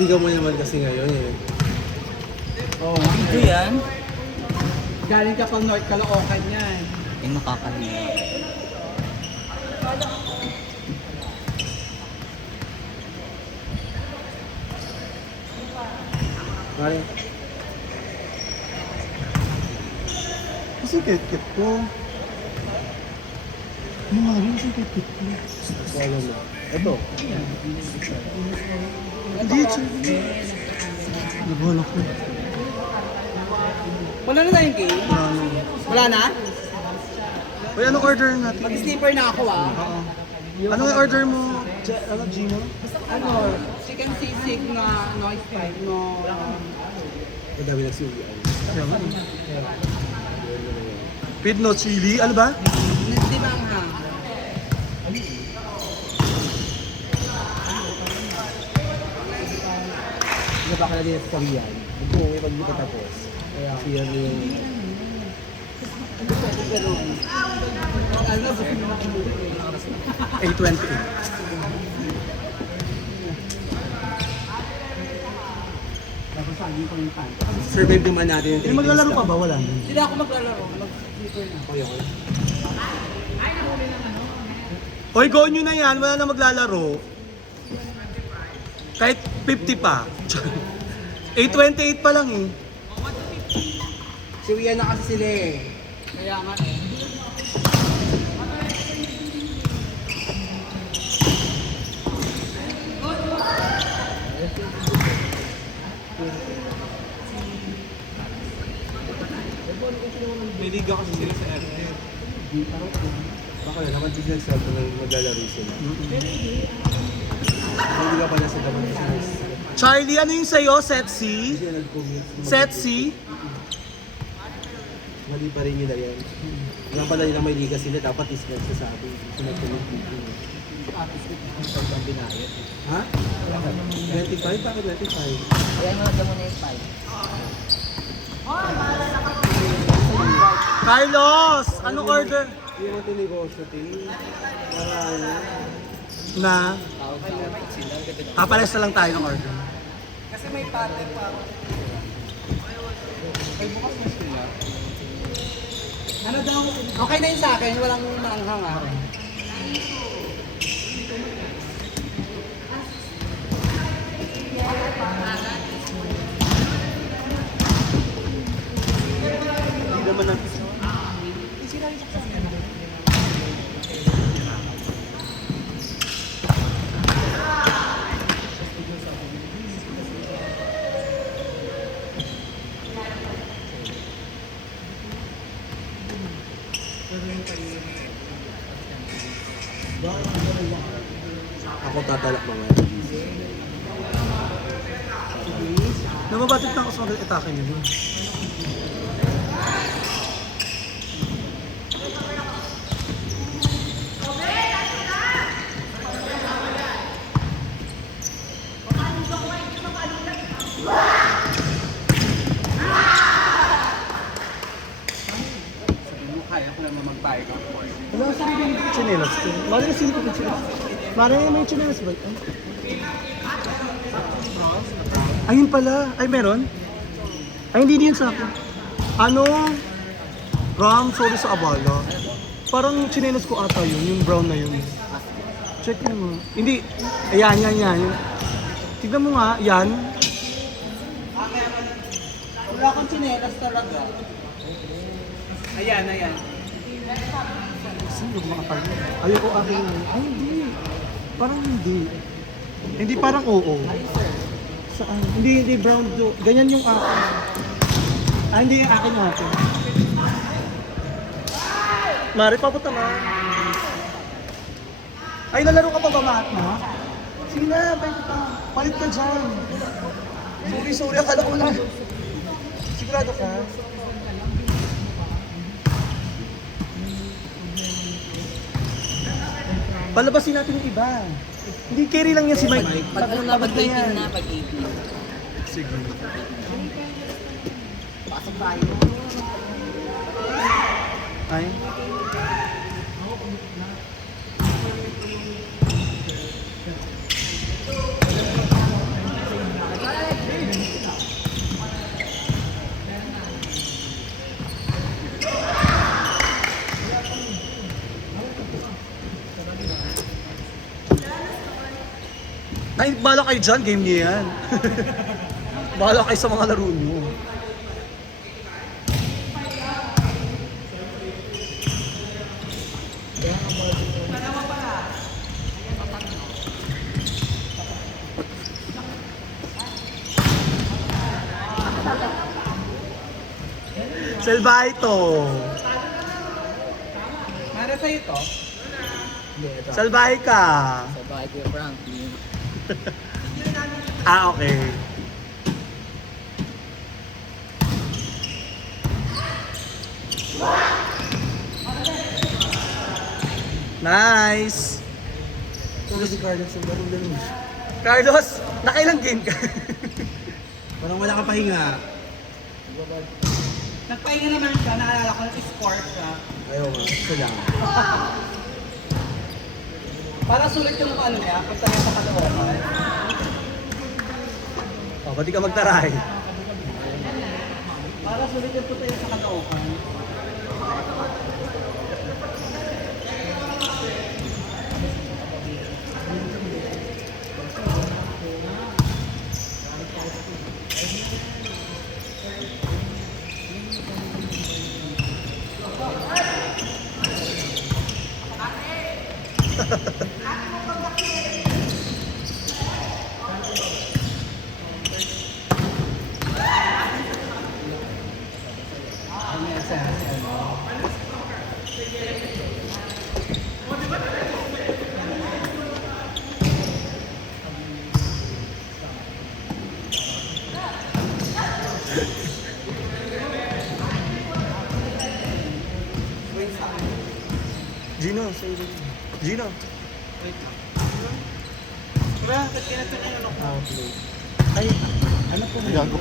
Hindi ka mo naman kasi ngayon eh. Oo. Ito yan. Galing ka pang North Caloocan yan. Ay, makakaliwa. Kaya. Kasi kit-kit ko. Yung mga rin, kasi kit-kit ko. Kaya mo. Ito. Hindi, nabala ko. Wala na tayong game? Wala na? Uy, anong order natin? Mag-sleeper na ako ah. Oo. Anong order mo? Ano, Gino? Ano, chicken sisig na noise pipe no. Madami nagsiulian. Kaya nga eh. Pidno chili, ano ba? Hindi ba ang ha? Ano ba kaya din sa Korean? Nagpungi pag di pa tapos. Kaya siya yung... Ano, 828. Napasagin ko yung pan. Survive naman natin yung 3 days. Maglalaro ka ba? Wala. Hindi na ako maglalaro. Mag-sleeper na. Okay, okay. Hoy, go nyo na yan. Wala na maglalaro. Kahit 50 pa. 828 pa lang eh. Siulian na kasi sila eh. Kaya nga eh. May liga kasi sila sa FF. Baka na naman tignan sa ito nang maglalaro sila. May liga pala sa dapat sa Charlie, ano yung sa'yo? Setsi? Kasi nag-commute. Setsi? Mali pa rin nila yan. Wala pala nila may liga sila, dapat is nagsasabi. Kasi nag-commute dito. Ang binayot. Ha? 25? Bakit 25? Kaya nga lagyan mo na yung 5. Carlos! Anong order? Hindi naman ito negosyo, Ting. Para ano? Na? Tawag sila. Papares na lang tayo ng order. Kasi may pattern pa ako. Ay, bukas na sila. Ano daw? Okay na yun sa akin. Walang naanghang ah. Hindi naman nag... Ako tatalak mamaya. Nababatik na ako sa atake niyo. Kaya ko naman mag-buy ka. Wala sa rin yung chinelas ko. Mara na sino ko yung chinelas. Mara na may chinelas ba? Ayun pala. Ay, meron? Ay, hindi din sa akin. Ano? Ram, sorry sa abala. Parang chinelas ko ata yun, yung brown na yun. Check mo. Hindi. Ayan, yan. Tignan mo nga, yan. Wala akong chinelas talaga. Ayan. Sino makapagod? Ayoko aking... Ay, hindi. Parang hindi. Hindi parang oo. Saan? Hindi brown do. Ganyan yung akin. Ah, hindi yung akin yung akin. Mari, papunta na. Ay, nalaro ka pa ba, Mahatma? Sige na, pwede pa. Palit ka dyan. Sorry. Akala ko lang. Sigurado ka? Palabasin natin yung iba. Hindi carry lang yan si Mike. Pag ano na, pag 18 na, pag 18. Sige. Pasok tayo. Ay. Ay, bahala kayo dyan, game niya yan. Bahala kayo sa mga laro niyo. Salbahe to. Para sa'yo to. Salbahe ka. Sa bahay ko yung Frankie. Ah, okay. Nice. Ito si Carlos sa laro lang. Carlos, nakailang game ka? Parang wala ka pahinga. Nagpahinga naman siya, naalala ko, nag-score siya. Ayaw nga, isa lang. Para sulit yung ano niya, punta niya sa Caloocan. Oh, pati ka magtaray. Para sulit yung punta niya sa Caloocan. Gino, say Gino. Diba, ba't kinatin na yung ano ko? Ay, Ano po na gago.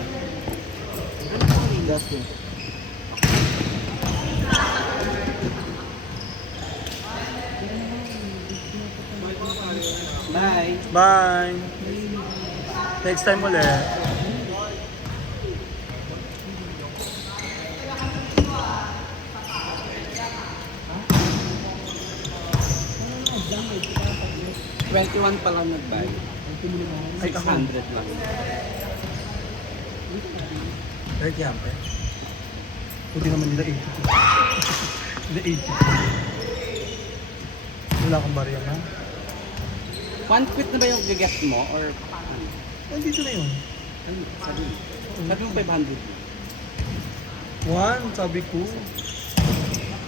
Gasto. Bye. Bye. Next time ulit. $21 pa lang nag-buy. Ay, ako. 600 lang. Right yan, pre. Buti naman nila 82. Nila 82. Wala akong barya na. One quit na ba yung gagat mo? Or ano? Nandito na yun. Ano? Sabi mo. Sabi mo 500. One, sabi ko.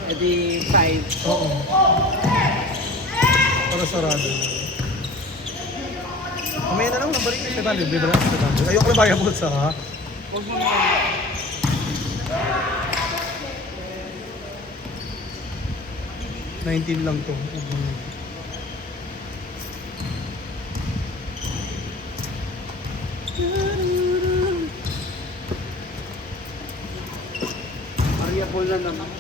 E di 5. Oo. Para sarado. Kamaya na lang, nabalik yung 500. Bibra ng 500. Ayoko na variable sa ha. Huwag mo naman. 19 lang to. Huwag mo na. Variable na naman.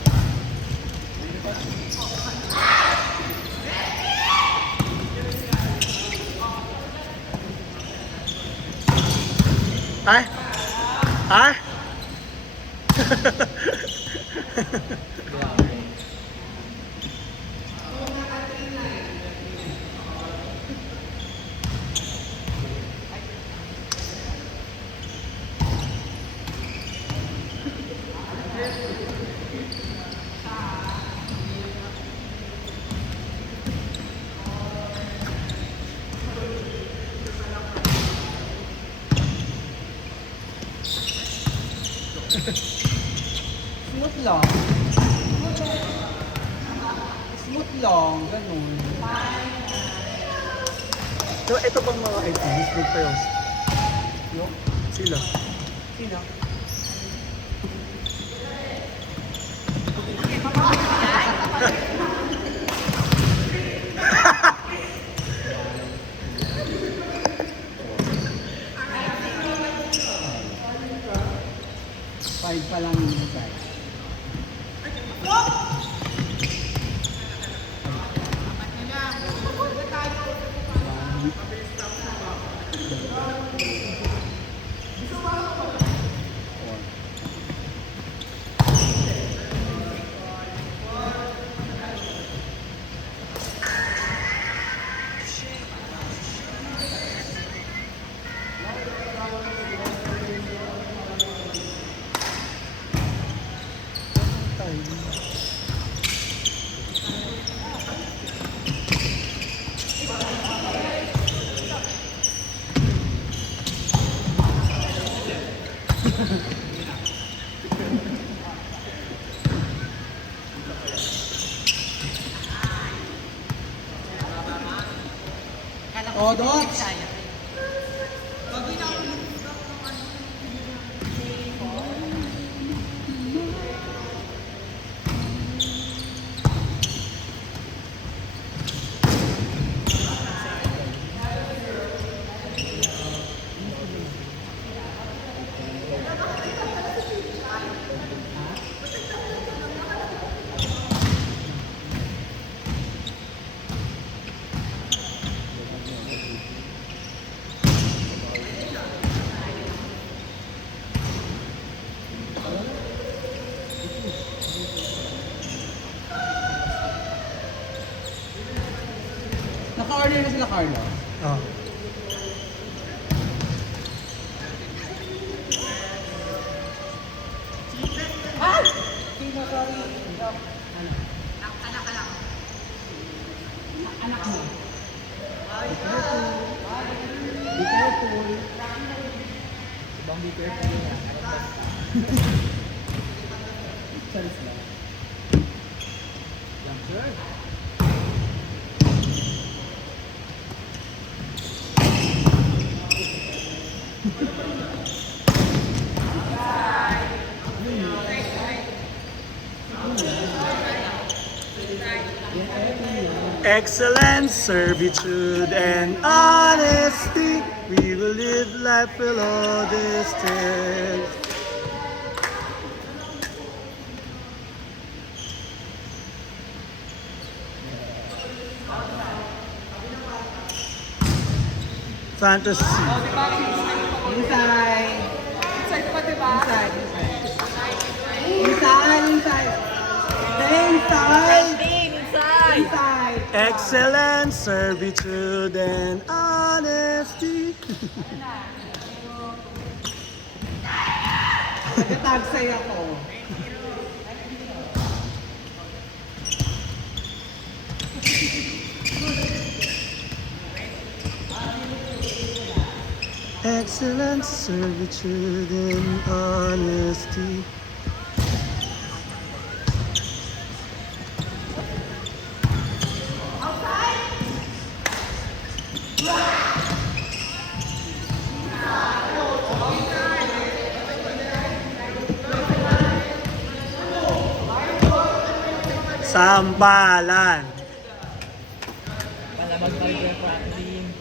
Ay! Ay! Smooth lang. Smooth lang. Ganun. So, ito pang mga ITs, big fails. Yung? Sila. Sino? Five pa lang yung guys. Oh, Dots! Naka-order na sila, Carlo. Ah. Anak mo. Be careful. Ibang be careful na. Charis lang. Lang, sir. Excellence, servitude, and honesty. We will live life below this text. Fantasy. Inside. Inside pa, diba? Inside. Inside. Inside. Inside. Inside! Inside. Excellence, servitude, and honesty. Nagtagsay ako. Excellence, servitude, and honesty. Sambalan. Malamag mag practicing.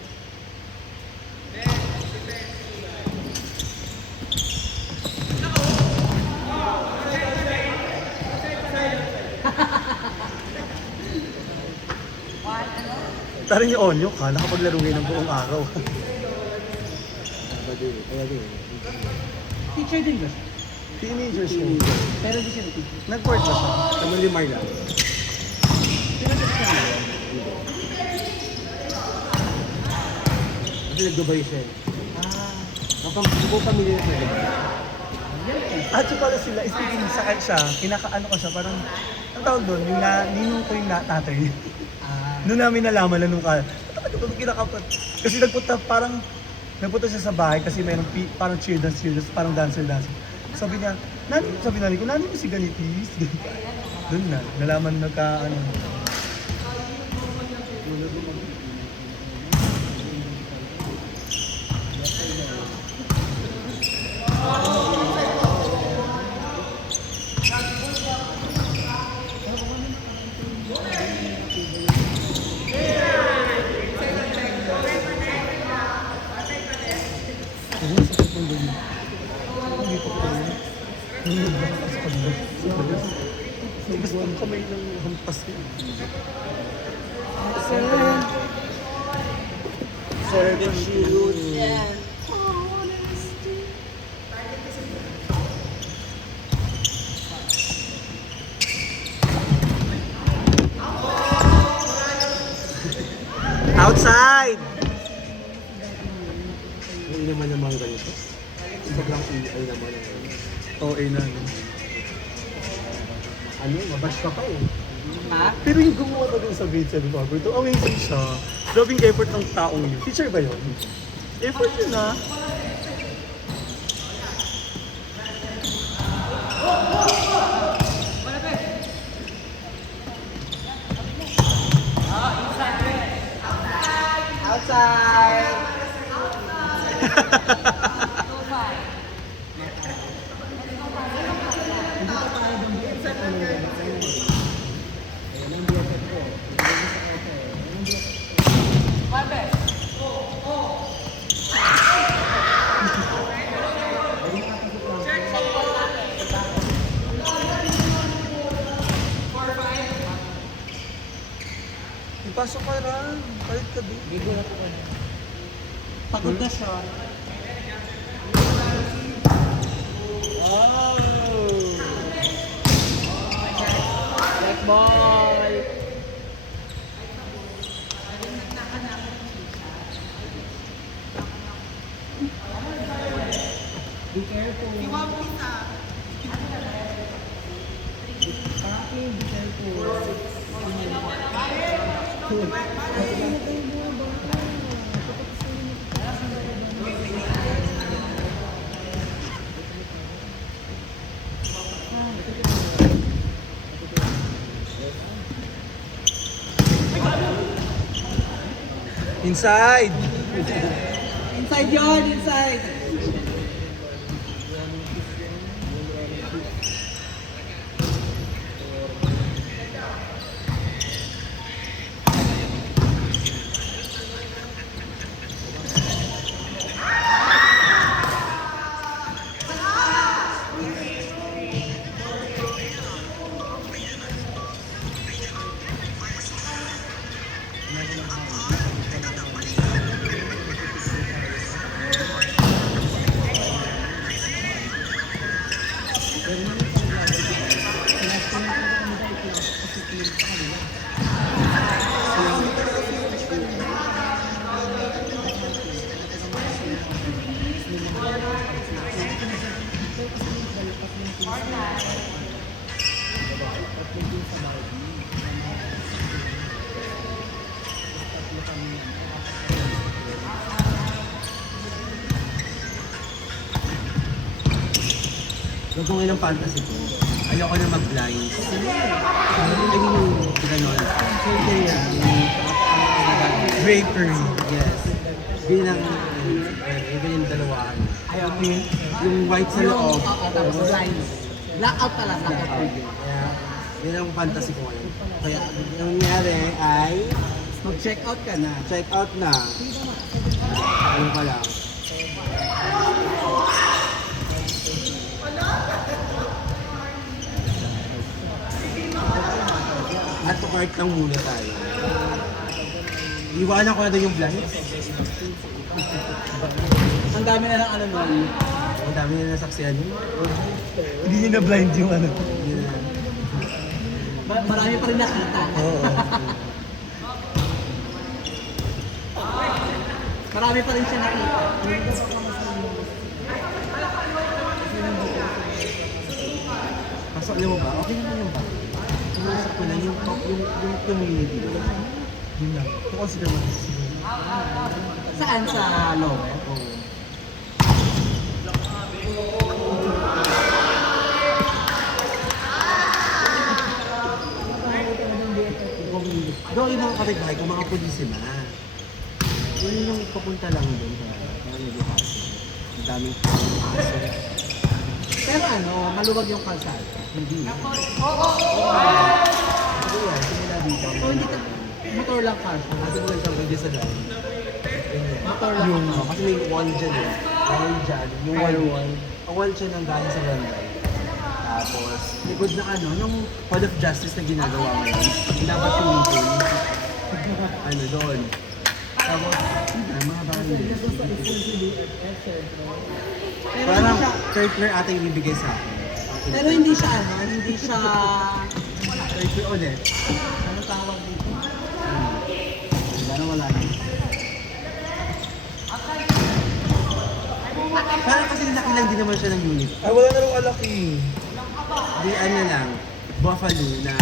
Tara niyo onyo ka, nakapaglaro ngayon ng buong araw. Teacher din ba siya? Teenagers yun. Pero di siya na-teacher. Nag-court ba siya? Sa Malimar lang. Kasi nag-Dubai siya. Kapag pamilya na siya. At so pala sila, speaking sa siya, kinakaano ko siya, parang, ang tawag doon, yung ninong ko yung tatay. Noon namin nalaman na nung kinakapat. Kasi nagpunta siya sa bahay kasi mayroong parang cheer dance, parang dancer. Sabi niya, sabi ko, nani mo si Ganitis? Doon na, nalaman nagka-ano. Gusto ko kamay ng hampas yun. Servitude and Outside! Yung naman naman ganito. Sobrang ay naman. OA na. Ano, mabash ka pa eh. Ha? Pero yung gumawa na din sa grade 7 cover, ito amazing siya. Grabing effort ng taong yun. Teacher ba yun? Effort yun ah. Pasok ka lang. Palit ka din. Bigo na po ko. Pagod na siya. Oh! Black ball! Be careful. Parking, be careful. Inside! Inside yun, inside. Gagawin ng fantasy ko. Ayoko na mag-blind. I mean yung gano'n. Drapery. Yes. Bilang, even yung dalawahan. Ayaw ko yun. Yung white sa loob. Tapos blind. Blackout pala, blackout. Kaya, yun ang fantasy ko ngayon. Kaya, yung nangyari ay, Mag-check out ka na. check out na. Ano ka lang. At to-cart lang muna tayo. Iwanan ko na doon yung blinds. Ang dami na ng ano nun. Ang dami na nasaksihan yun. Hindi niya na blind yung ano. Hindi na. Marami pa rin nakita. Oo. Marami pa rin siya nakita. Kaso alam mo ba, okay naman yung ba? Pumasok ko lang yung community. Yun lang. To consider mo this. Saan sa lower? Oo. Doon yung mga kapitbahay ko, mga pulisima. Yun yung papunta lang doon para nag-uhaso. Ang daming aso. Pero ano, maluwag yung kalsada. Hindi. Hindi yan, simula dito. So hindi ka, motor lang car siya. Kasi mo lang siyang sa daan. Motor lang. Yung, kasi may wall dyan eh. Wall dyan. Yung wall. Ang wall siya nang galing sa barangay. Tapos, likod na ano, yung Code of Justice na ginagawa ngayon. Dapat tumitin. Ano doon. Tapos, mga barangay. Pero Parang hindi siya, circular ata yung ibigay sa akin. pero hindi siya ano, hindi siya, Circular ulit. ano tawag dito? Sana wala na. Parang kasi laki lang din naman siya ng unit. Ay, wala na rin alaki. Di ano lang, buffalo na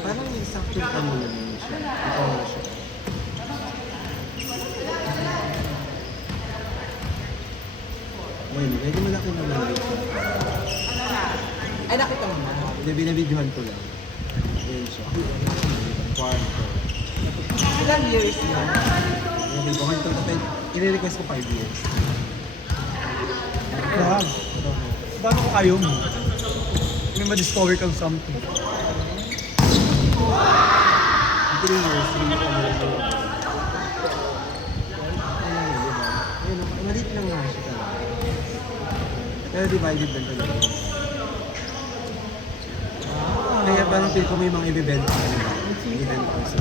parang yung sakto mo lang yun siya. Ito na siya. Ayun, medyo malaki naman dito. Ay, nakita mo na. Hindi, binabidyohan ko lang. Ayun siya. Kwarto. Ilang years yun? Hindi ko kanto to, i-request ko 5 years. Crab. Paano kung ayaw mo? May ma-discover kang something. 3 years, hindi ko kami ito. Ayun, maliit lang nga siya talaga. Pero Pero divided lang talaga. Kaya parang feel ko may mga ibibenta ka nila. Ibibenta ko sa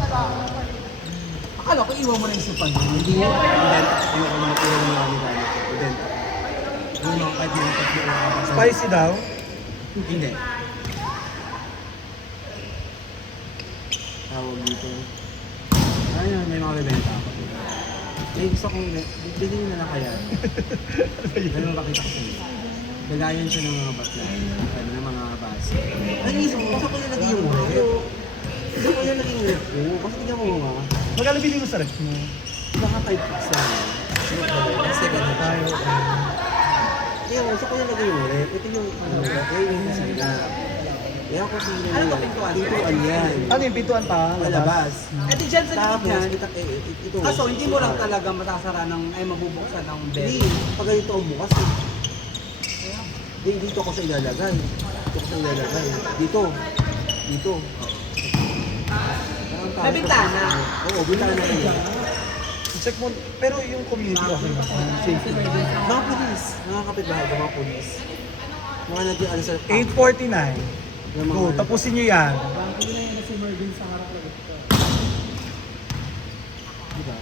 Akala ko iwan mo na yung supan. hindi mo ibibenta. Ayoko naman iwan mo kami gamit. Ibibenta. Yung mga kahit mga tatlo o apat. Spicy daw? Hindi. Tawag dito. Ayun, may mga bibenta ako. Eh, gusto kong, bilhin na lang kaya. Ano makita ko sa'yo? Gagayan siya ng mga batla. Ano, ng mga base. Ano yung isip mo? Gusto ko yung lagi yung rep. Gusto ko yung lagi yung rep ko. Kasi tingnan mo nga. Magkano bili mo sa ref mo? Baka 5 bucks na. Kasi ganun tayo. Kaya gusto ko yung lagi yung rep. Ito yung, ano, yung kusina. Kaya ako kasi Ano to, pintuan? Pintuan yan. Ano yung pintuan pa? Malabas. Eh di dyan sa likod Tapos, yan. ito. Kaso hindi mo lang talaga matasara ng, ay mabubuksan ng bed. Hindi, pag ganito ang bukas eh. Dito ko siya ilalagay. Dito ko siya ilalagay. Dito. Dito. May bintana. Oo, bintana yan. Check mo, pero yung community okay na. Safety. Mga pulis. Mga kapitbahay, mga pulis. Mga nag-ano sa... 8:49. Go, tapusin nyo yan. Diba?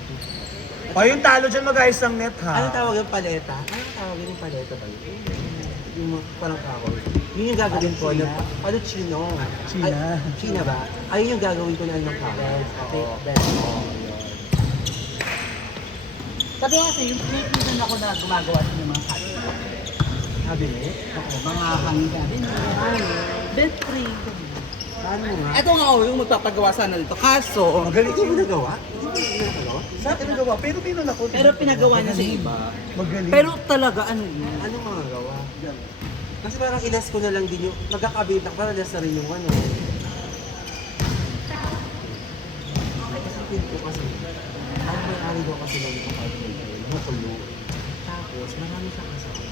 O yung talo dyan mag-ayos ng net ha. Anong tawag yung paleta? Anong tawag yung paleta ba yun? Yung parang kakol. Yun yung gagawin ko na... Ano, chino? China. Ay, China ba? Ayun yung gagawin ko na ng kakol. Oo. Oo, yun. Sabi ko kasi, yung pinag ako na gumagawa sa mga cabinet. Cabinet? Oo, mga hanging cabinet. Bed frame. Paano nga? Ito nga oh, yung magpapagawa sana dito. Kaso, Magaling Hindi mo nagawa? Hindi mo nagawa? Sa akin nagawa, pero pinun ako. Pero pinagawa niya sa iba. Magaling. Pero talaga, ano yun? Ano mga gawa? Kasi parang ilas ko na lang din yung magkakabit na para ilas na rin yung ano. Kasi feel ko kasi, ang may-ari daw kasi lang yung apartment ko, makulo. Tapos marami siyang kasama.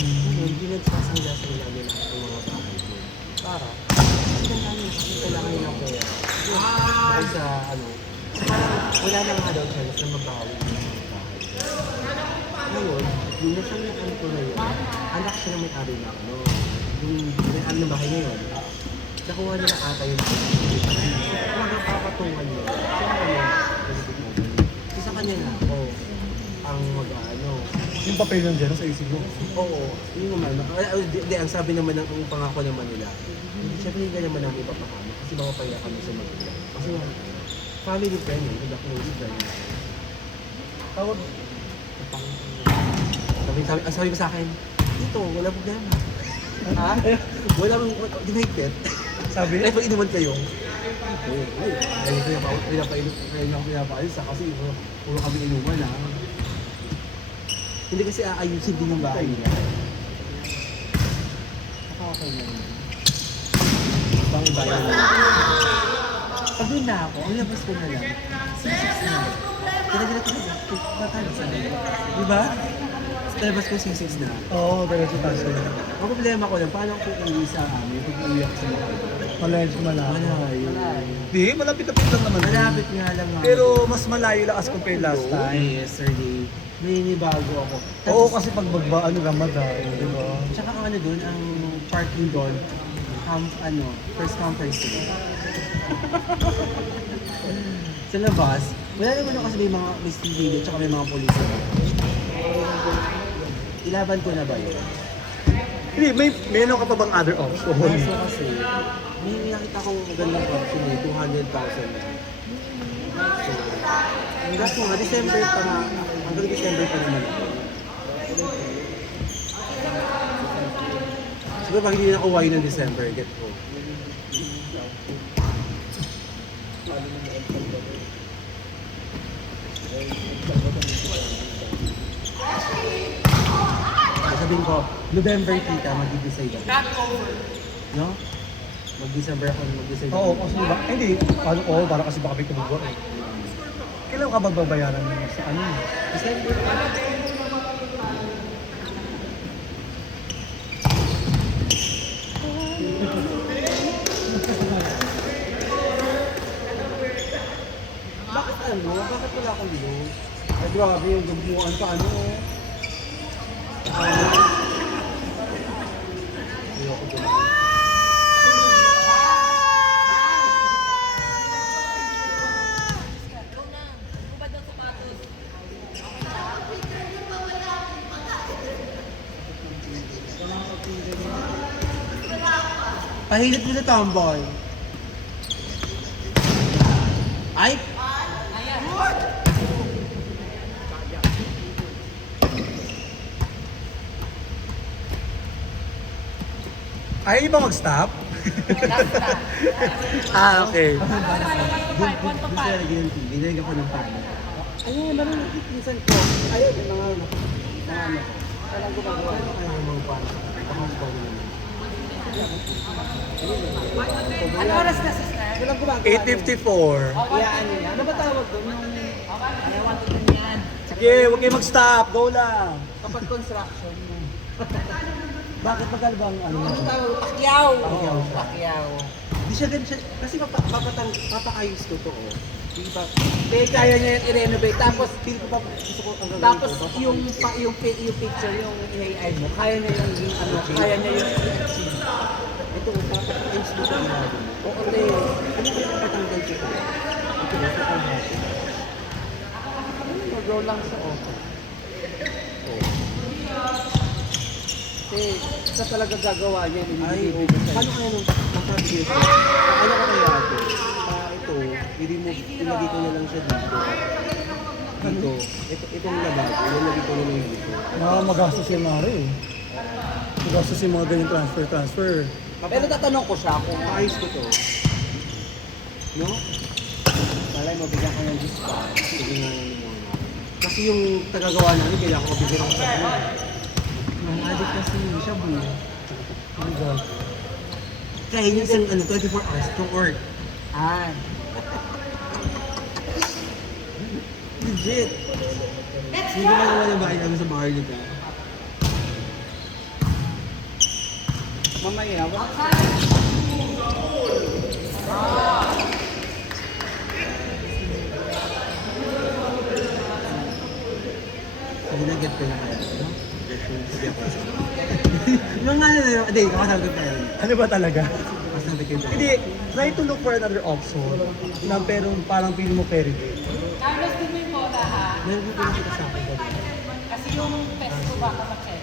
Hindi nagsasangga sa ilalim lahat ng mga bahay ko. Para, kasi kailangan nila ng pera. Kasi sa ano, parang wala na nga daw chance na mabawi ng mga bahay. Ngayon, yung nasangyaan ko na yun, anak siya ng may-ari na ano, yung may-ari ng bahay ngayon, nakuha nila ata yung magpapatungan nila. Sa kanya na ako ang mag-ano. Yung papel lang dyan sa isip mo. Oo, yun naman. Hindi, ang sabi naman ng pangako naman nila, siyempre hindi naman namin ipapakama kasi baka paya kami sa magulang. Kasi nga, family friend yun, hindi close friend. Tawag. Sabi ko sa akin, dito, wala problema. Ha? Wala mong dinahigpit. Sabi? Eh, pag inuman kayo, pinapaalis kasi puro kami inuman ha. Hindi kasi aayusin din yung bahay niya. Okay na rin. Bang bayan na. Pag doon na ako, ang labas ko na lang, 6 na. Kaya patalo sa nila. Diba? Sa labas ko 6 na. Oo, diretso tayo. Ang problema ko lang, paano ako uuwi sa amin pag uuwi ako sa mga Malayo malayo. malayo. Di, malapit-lapit lang naman. Malapit nga lang nga. Pero mas malayo lang as compared last time. Yesterday, naninibago ako. Oo, kasi pag ano, Ramadan, di ba? Tsaka ang ano doon, ang parking doon, first come first serve. Sa labas, wala naman ako kasi may civil tsaka may mga police. Ilaban ko na ba yun? Hindi, meron ka pa bang other option? Kaso kasi, may nakita kong magandang option eh, 200,000. So, kaso nga, December pa nga, hanggang December pa naman ako. Siguro pag hindi na nakuha yun ng December, get ko. Sabihin ko, November tita, mag-decide ako. No? Mag-December ako, mag-decide Oo, kasi ba? Hindi, ano ko, para kasi baka may kumugwa eh. Kailan ka ba babayaran mo sa ano? December. Bakit ano? Bakit wala akong loan? Ay grabe yung gagmuan pa ano. ayoko doon. Pahilit mo na tomboy. Ay! Ayaw niyo ba mag-stop? Ah, okay. Doon sa lagyan ng TV, nilagyan ko ng pan. Ayun, marunong pinsan ko. Ayun, yung mga ano. Walang gumagawa. Ano kaya yung mga pan? Tapos ko naman. Ano oras na, sister? Walang gumagawa. 8:54. Iyaan nila. Ano ba tawag doon? Yung Ewan ko din yan. Sige, huwag kayo mag-stop. Go lang. kapag construction mo. Bakit magkano ba ang ano? Ano tawag? Pakyaw. Pakyaw. Pakyaw. Hindi siya din siya, kasi papakayos ko to, oh. Diba? Kaya kaya niya yung i-renovate. Tapos, Feel ko pa, gusto ko ang gagawin tapos ko, yung picture, yung AI mo, kaya niya yung ano, kaya niya yung i-achieve. ito, papakayos ko siya ang Oo, te. Ano kaya patanggal ko to? Ito, ito ang happy. Mag-roll lang sa auto. Te, sa talaga gagawa niya. Ay, Hindi ko paano kaya nung makabigay ko? Ano ko kaya ito? Ito, i-remove, ilagay ko na lang siya dito. Dito. Itong lababo, ilagay ko na lang dito. Magastos yung Mari. Magastos yung mga ganyan transfer. Pero tatanong ko siya kung Ayos ko to. No? Malay, mabigyan ko ng discount. Sige nga yun muna. Kasi yung tagagawa namin, kaya ako mabigyan ako sa kanya. Ang addict kasi siya, bro. Oh my God. Kaya yun isang 24 hours to work. ay, Legit. Hindi ko naman yung bahay namin sa Barley ka. mamaya, wala. Hindi na get ko na kaya. No? Sige ako. Yung nga na yun, hindi, kasabi ko tayo. Ano ba talaga? Kasabi ko tayo. Hindi, try to look for another option na pero parang pili mo peri din. Carlos, din mo yung bola, ha? Meron ko pinakita sa akin. Kasi yung pesto ba ka mag-check?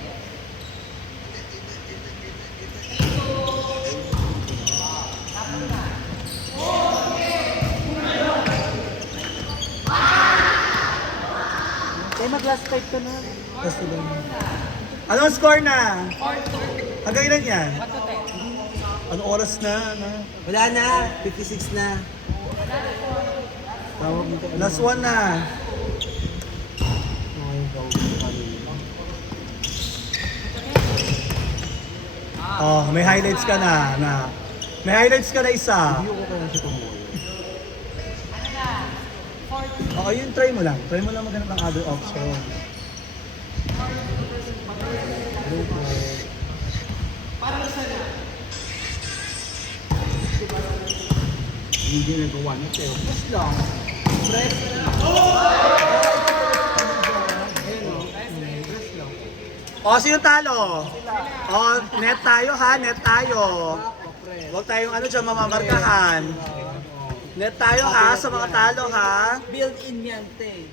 Eh, mag-last fight ka na. Tapos tuloy. Anong score na? Hanggang ilan yan? Anong oras na? Wala na, 56 na. Tawag mo to. Last one na. Oh, may highlights ka na. May highlights ka na isa. Hindi ko kaya siya tumuloy. Oo, yun try mo lang. Try mo lang maghanap ng other option. Hindi nagawa na pero Press lang. Press lang. O, sino talo? O, net tayo ha, net tayo. Huwag tayong ano dyan, mamamarkahan. Net tayo ha, sa mga talo ha. Build-in yan, te.